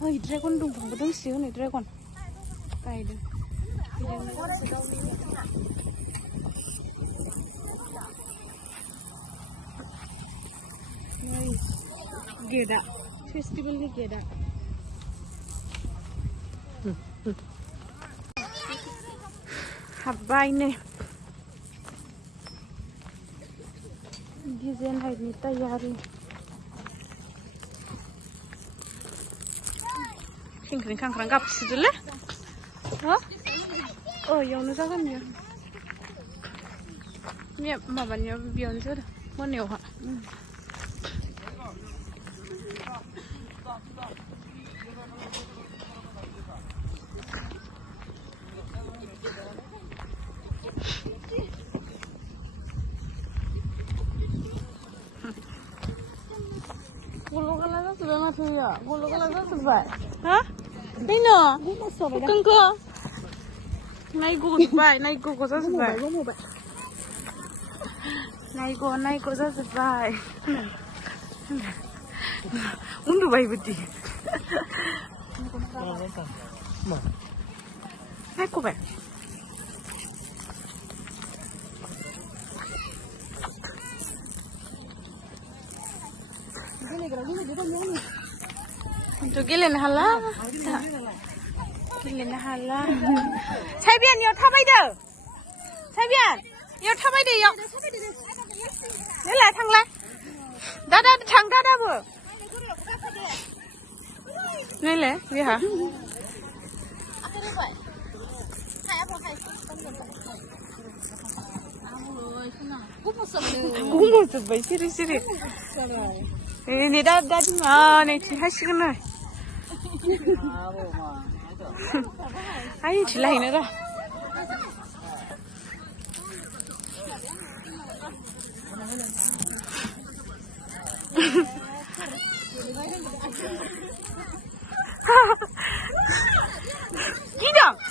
Ôi, dragon đùng thùng đừng xíu này dragon. Cày được. Geda. Festival ni geda. Habay ne. Gizen hai ni tayari. Kring kang gap sidule. Ha? Oh, yang nu sakan ya. Ni mabannya bion sudah. Mau neu ha. Gulu kala sudah mati ya. Gulu kala sudah. Hah? Ini? Kengko. Naik go sudah. Naik go sudah. Naik go sudah. Undu bayi budi. Naik go bayi. Untuk gilin hala. Gilin hala. Sabian yo thabai de. Sabian yo thabai de yo. Nela thangla. Dada thang dada bu. Nele bi ha. Kumu sebai siri. Ini dah mana ni hasil mana? Ayo celah ini dah.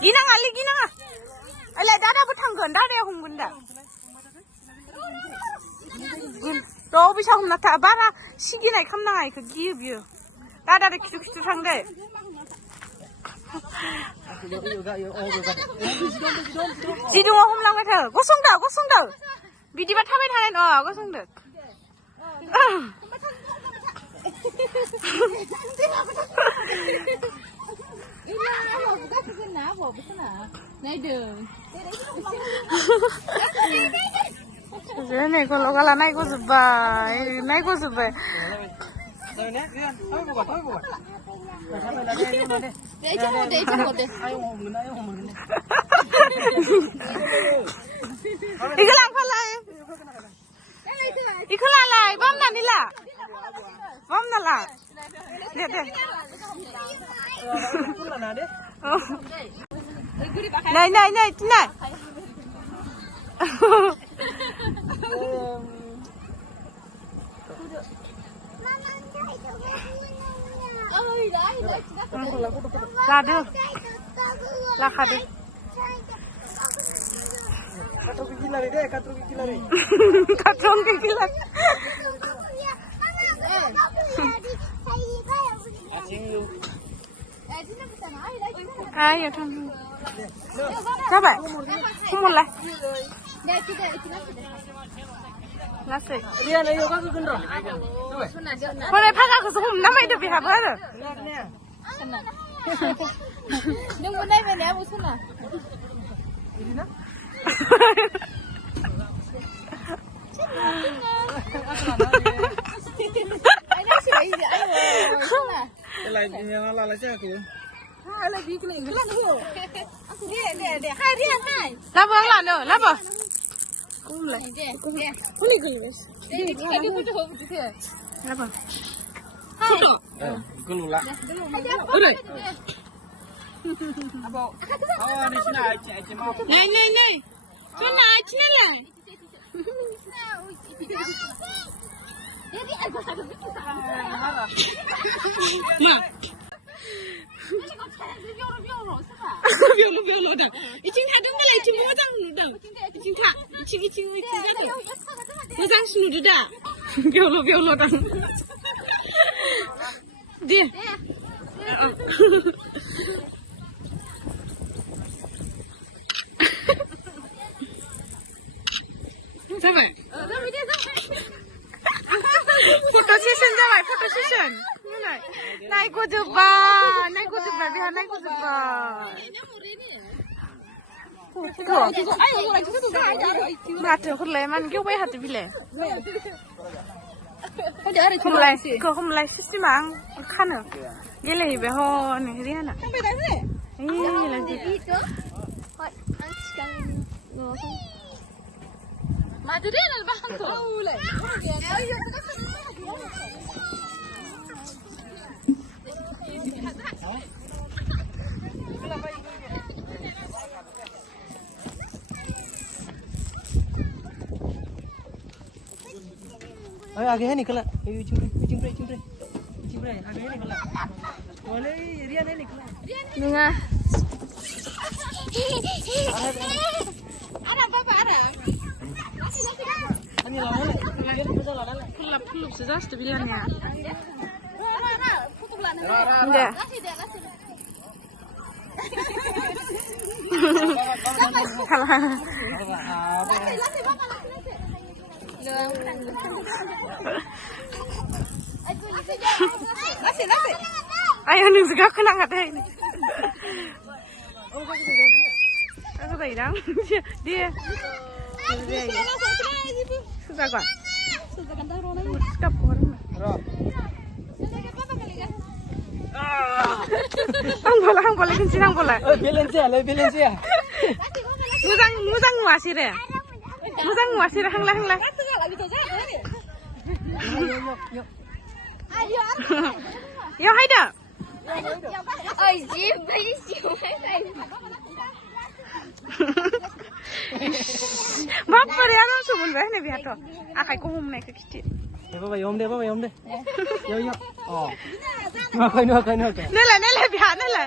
Ginang ali ginang. Alah dah bertanggung dah dia hunggun dah. 너 비상 나 타바라 시기나 캄나가 그 기업이요. 다다를 기죽기죽 상대. 지중어 홈랑 같아. 고송다. 미디바 타베 타는 고송다. Ini kalau naik go sebai. Ikalah apa lah? Ikalah lah, bom nanti lah. Bom nalah. Lihat. Naik. Ladu. Katong kikilari deh, katong kikilari. Ayo tunggu. Sabar. Kumulai. Nasi. Dia nak yoga ke gendro? Boleh pakai ke semua nama itu pihak berada. Yang mana mana aku sana. Ini nak? Ayo sih, ayo sana. Yang ala siapa tu? Ala bikin ini. Dia. Hai. Lapa. Kumulai. Kulis. Ini betul. Lapa. Gulula. Udah. Abo. Oh, ni sini aja mau. Nai. Sana aja lah. Jadi aku ada bikin. Marah. दा इथिं थादों मालाय इथिंबो मोजां नुदों इथिं था इथिं जादों मोजांसिन नुदो दा बेयावल' दां दे जाबाय फट' सेसन जाबाय फट' सेसन नायग'जोब्बाय बेहा नायग'जोब्बाय माथो हरलाय मानो गेवबाय हाथो बिलाय हमलाय सिमा आं खानो गेलेहैबाय हनै रिहाना Madurina banco. Ayo आगे है निकला चिंपरे आगे है निकला बोले रिया नहीं निकला Nunga ada ini lawan Pulap sudah biliannya. Ayo nih juga kena nggak deh ini. Aku tadi dong dia. Sudah kan? Stop orang. Ang bola kencing ang bola. Balance ya. Musang nguasir ya. Musang nguasir hanglah. Yo haida. Ôi chim đi siêu mấy này. Bapak dia orang sumun bahne biar tu. Akai ko hum naik kecil. Ya bapak yom deh. Yo. Oh. Makai. Nela biar nela.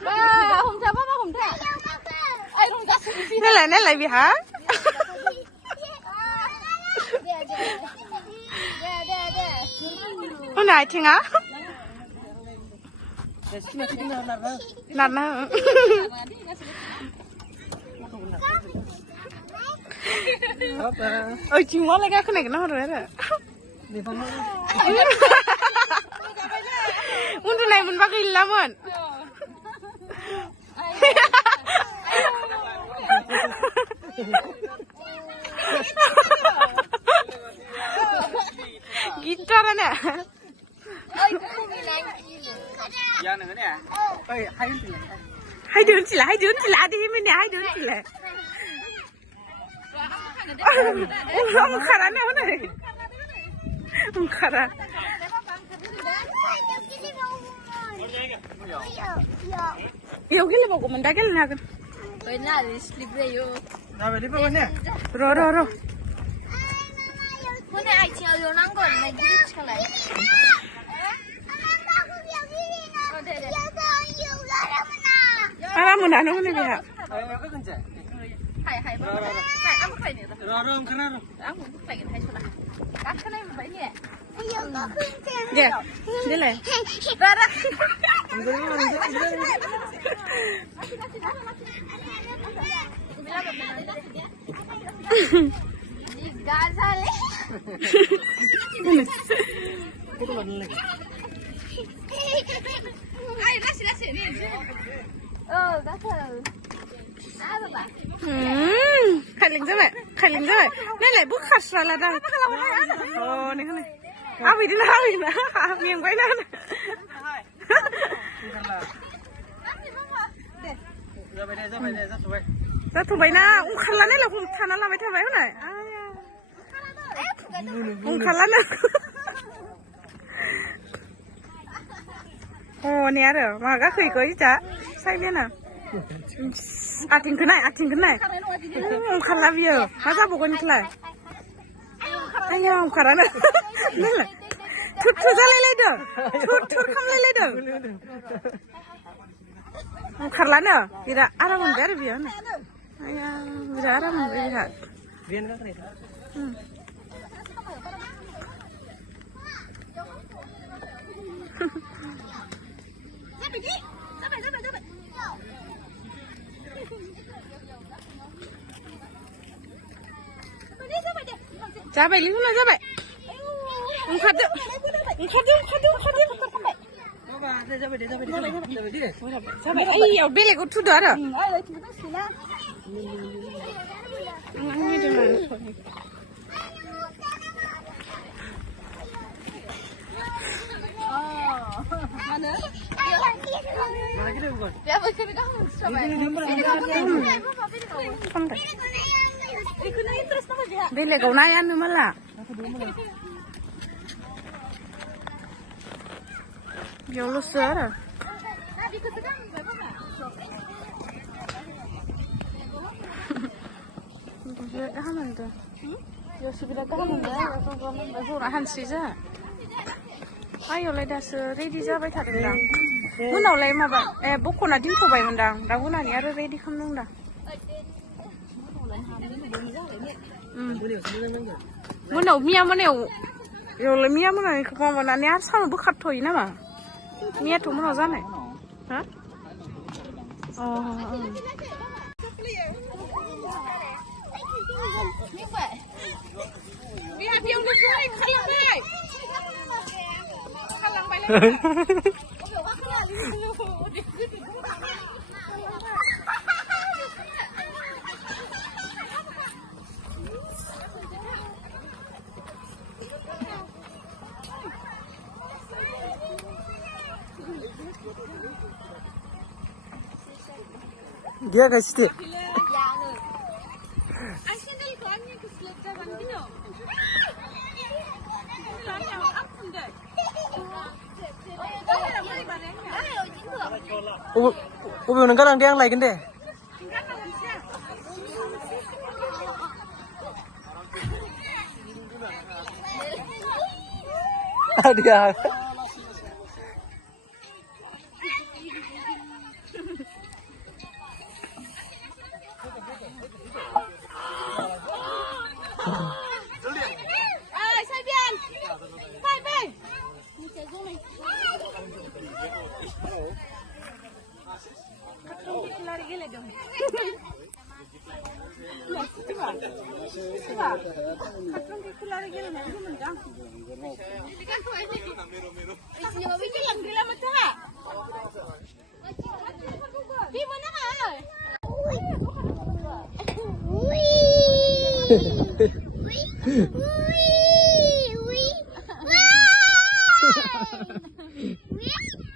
Ba, hum sao ba hum thế? Ai hum ra. Nela biar. Oh naik tinggal. Nana. Oh cuma lagi aku naik nahar ada. Untuk naik mun pakai lamon. Gitar ana. Ôi không bị lạnh. Ya nè nè. Ơi Hai đứa chỉ là đi mình nè hai đứa chỉ là. Ông khara nè hôm nay. Ông khara. Yêu cái là của mình đã cái là cái. Bây giờ đi sleep đây yo. Nào về đi vào nè. Rồi. Hôm nay ai chơi yo nang còn này đi chơi lại. Ara muna ano na biya. Ayo ka kunci. Hai ba. Hai ang phải nè. Ro kana ro. Ang muốn phải cái thay cho lại. Cắt cái này mà phải nè. Dia. Dia le. Ra. Gazale. Itu mana lagi? Ai lasi ni. That's a. Ada ba? Khaling jabai. Nai lai bu khasra la da. Oh, ni khane. Abi din. Mieng bai na. Ra thu bai na, khalla nai la hum thana la bai thabai honai. Aya. Khalla na. Oh, ni ada. Maga khoi koi cha. Sai bien na. Ating kenai. Khalla biyo. Masa bukan kelai. Ayam karena nela tut jalai ledo tut kamlai ledo karlana tidak aram ber biar na ayam tidak aram ber Rian kan kereta. Jabai lihat mana jabai? Engkau Apa? Dia. jabai. Iya, beli kau tu dah ada. Ini di mana? Mana? Mana kita bukan? Ya, betul kamu. Beli kau naya ni malah. Ya Allah sara. Sudah kaman tu. Ya sudah kaman dah. Aku rahan sisa. Ayo lai dah ready jabai thadeng dah. Munau lai maba bokona dintobai mendang. Da munani aro ready khamdong dah. Munau miya munau. Yo lai miya munani khama manani ar sama bukhat thoi na ma. Miya to munau janai. Ha? Oh. Lihat yang udah kalang bay. Kalang bay. Dia guys tu. Ubi orang kalang dia yang lain deh. Dia.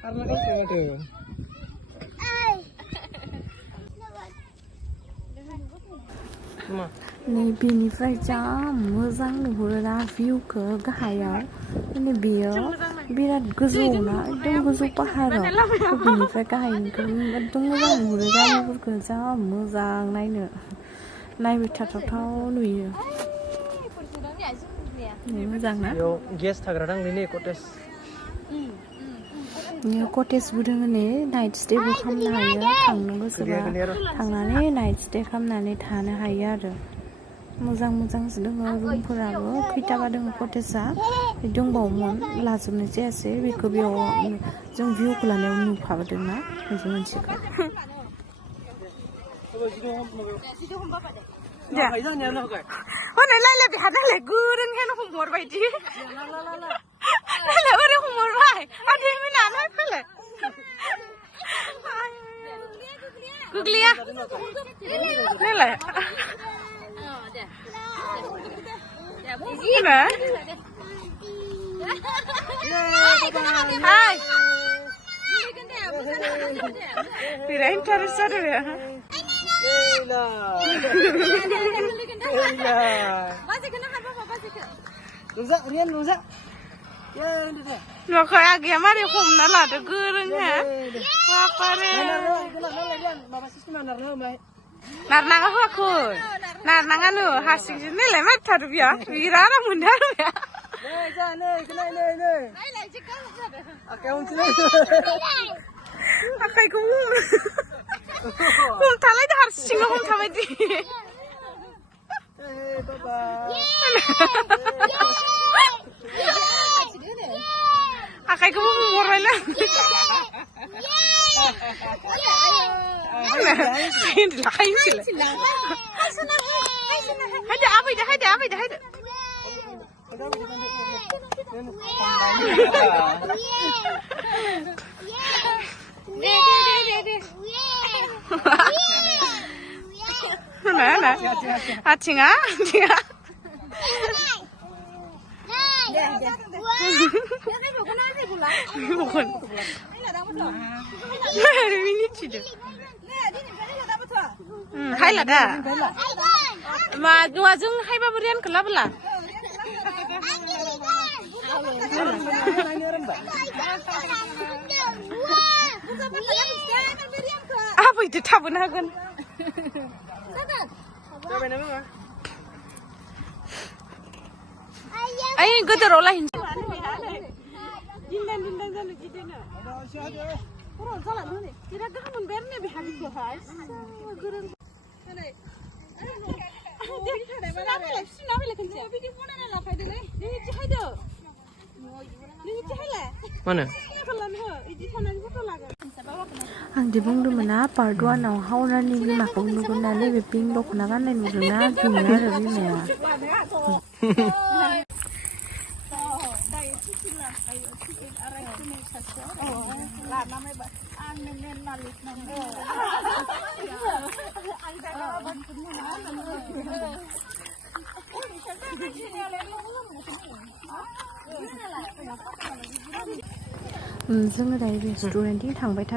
Karena kan sama tuh. Ni बेनिफ्राय जा मोजां नुहुरो ना भिउखौ गाहायाव माने बेयो बिराद गोजौ ना एकदम गोजौ पाहाराव बेनिफ्राय गाहायनिखौ एकदम मोजां नुहुरो गामिफोरखौ जा मोजां नायनो नायबाय थाथावथाव नुयो मोजां ना Yo guest थाग्रा दं नै कटेज Ini कटेजबो दोङो ने नाइट स्टेबो खालामनो हायो थांनो गोसोबा थांनानै नाइट स्टे खालामनानै थानो हायो आरो मोजां मोजांसो दोङो रुमफोराबो खैथाबा दोङो कटेजआ दंबावोमोन लाजोबनाय जायासै बेखौ बेयाव जों भिउखौ लानायाव नुफाबोदों ना बेजों मोनसेखौ हनै लायला बेहा नायलाय गोरों हेन हमर बायदि नायलाय ओरै हमरबाय आदै मिनानै फैलाय गोग्लैया नायलाय Hai. Tidak interested ya. Masih kena apa masih kena. Luza, Rian Luza. Ya, ini deh. Lo kayak gimana humna lah, de gereng ya. Apa re? Rian, Bapak sih mana नारनाङा होआखै नारनाङानो हारसिंसो नायलाय माथारो बिया बिराद मोनदों आरो बिया Này ra này, cái này này này. À cái ông chưa. आखाइखौ हमथालाय हारसिंनो हमथाबायदि Ê, papa. आखाइखौबो हमहरबायलै हायदो आबैदो हायदो आबैदो हायदो Mana? Acinga, acinga. Bukan. Ini cide. Hai lah dah. Ma, dua jeng hai baberian kelap lah. Apa itu tabun hagan? Ay, gedor olah ini. Mana? Ang di buंदोंमोन ना पार्ट 1 आव हावनानि बिमाखौ नुगोन ना नैबे पिंक दख'ना गाननाय नुदों ना बिनो आरो बिमाया जोङो दायो रेस्टुरेन्टथिं थांबाय